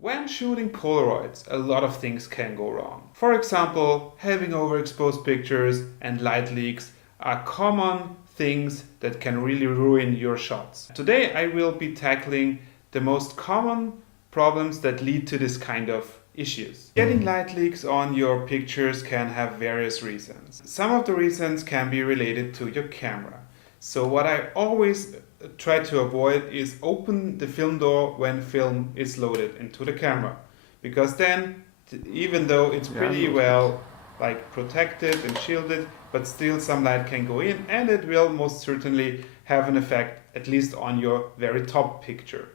When shooting Polaroids, a lot of things can go wrong. For example, having overexposed pictures and light leaks are common things that can really ruin your shots. Today I will be tackling the most common problems that lead to this kind of issues. Getting light leaks on your pictures can have various reasons. Some of the reasons can be related to your camera. So what I always try to avoid is open the film door when film is loaded into the camera, because then even though it's pretty well protected and shielded, but still some light can go in and it will most certainly have an effect, at least on your very top picture.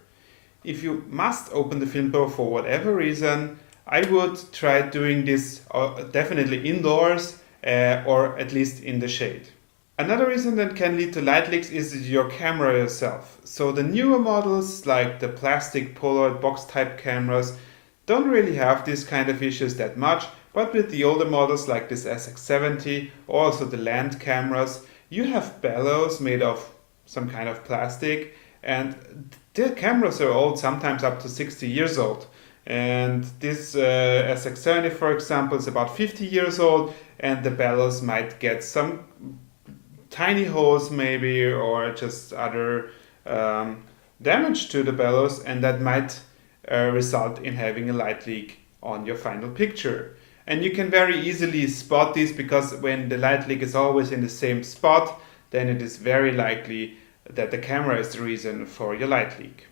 If you must open the film door for whatever reason, I would try doing this definitely indoors or at least in the shade. Another reason that can lead to light leaks is your camera yourself. So the newer models, like the plastic Polaroid box type cameras, don't really have these kind of issues that much, but with the older models like this SX70 or also the land cameras, you have bellows made of some kind of plastic, and the cameras are old, sometimes up to 60 years old. And this SX70, for example, is about 50 years old, and the bellows might get some tiny holes maybe, or just other damage to the bellows, and that might result in having a light leak on your final picture. And you can very easily spot this, because when the light leak is always in the same spot, then it is very likely that the camera is the reason for your light leak.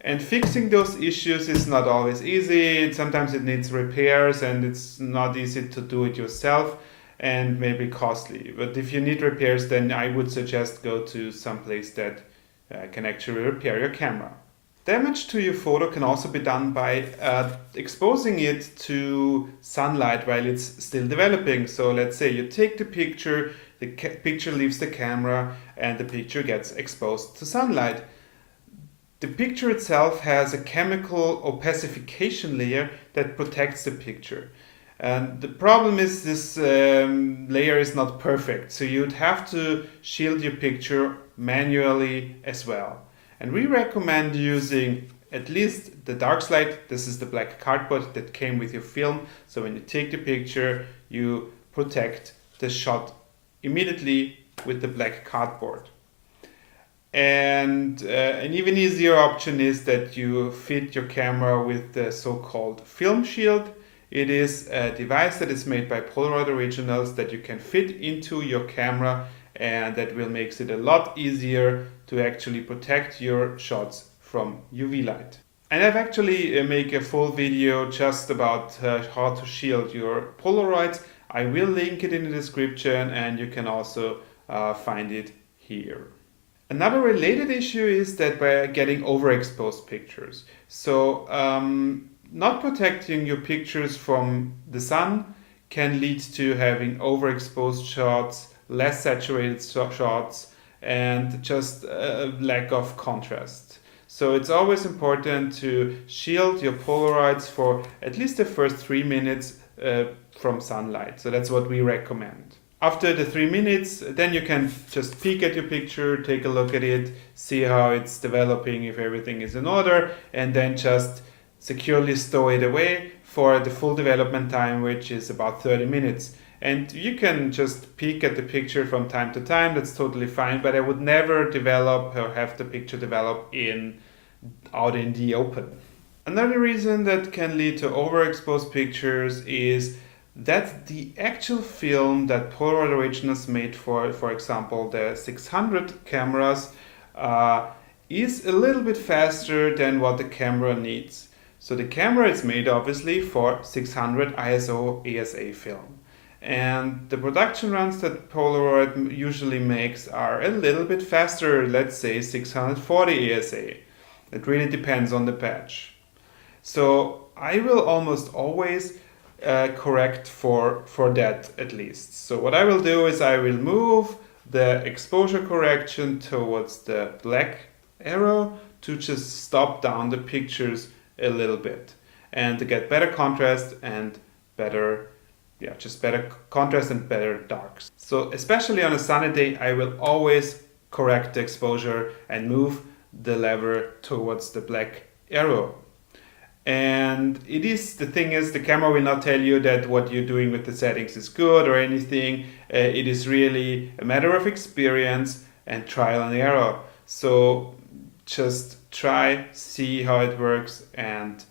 And fixing those issues is not always easy. Sometimes it needs repairs and it's not easy to do it yourself and maybe costly. But if you need repairs, then I would suggest go to some place that can actually repair your camera. Damage to your photo can also be done by exposing it to sunlight while it's still developing. So let's say you take the picture leaves the camera and the picture gets exposed to sunlight. The picture itself has a chemical opacification layer that protects the picture. And the problem is this layer is not perfect, so you'd have to shield your picture manually as well. And we recommend using at least the dark slide. This is the black cardboard that came with your film. So when you take the picture, you protect the shot immediately with the black cardboard. And an even easier option is that you fit your camera with the so-called film shield. It is a device that is made by Polaroid Originals that you can fit into your camera, and that will make it a lot easier to actually protect your shots from UV light. And I've actually made a full video just about how to shield your Polaroids. I will link it in the description, and you can also find it here. Another related issue is that by getting overexposed pictures. So not protecting your pictures from the sun can lead to having overexposed shots, less saturated shots, and just a lack of contrast. So it's always important to shield your Polaroids for at least the first 3 minutes from sunlight. So that's what we recommend. After the 3 minutes, then you can just peek at your picture, take a look at it, see how it's developing, if everything is in order, and then just securely stow it away for the full development time, which is about 30 minutes. And you can just peek at the picture from time to time, that's totally fine, but I would never develop or have the picture develop out in the open. Another reason that can lead to overexposed pictures is that the actual film that Polaroid Originals made for example, the 600 cameras, is a little bit faster than what the camera needs. So the camera is made obviously for 600 ISO ASA film. And the production runs that Polaroid usually makes are a little bit faster, let's say 640 ASA. It really depends on the batch. So I will almost always correct for that at least. So what I will do is I will move the exposure correction towards the black arrow to just stop down the pictures a little bit and to get better contrast and better contrast and better darks. So especially on a sunny day, I will always correct the exposure and move the lever towards the black arrow. And the thing is, the camera will not tell you that what you're doing with the settings is good or anything. It is really a matter of experience and trial and error. So just try, see how it works, and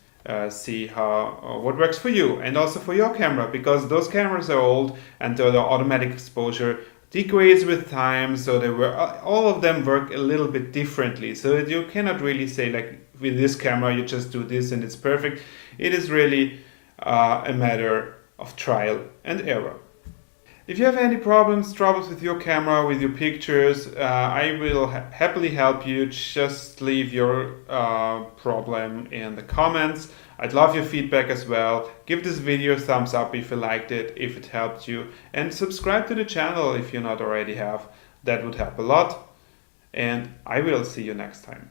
see how what works for you and also for your camera, because those cameras are old and the automatic exposure degrades with time. So all of them work a little bit differently. So you cannot really say like, with this camera you just do this and it's perfect. It is really a matter of trial and error. If you have any troubles with your camera, with your pictures, I will happily help you. Just leave your problem in the comments. I'd love your feedback as well. Give this video a thumbs up if you liked it, if it helped you, and subscribe to the channel if you not already have. That would help a lot, and I will see you next time.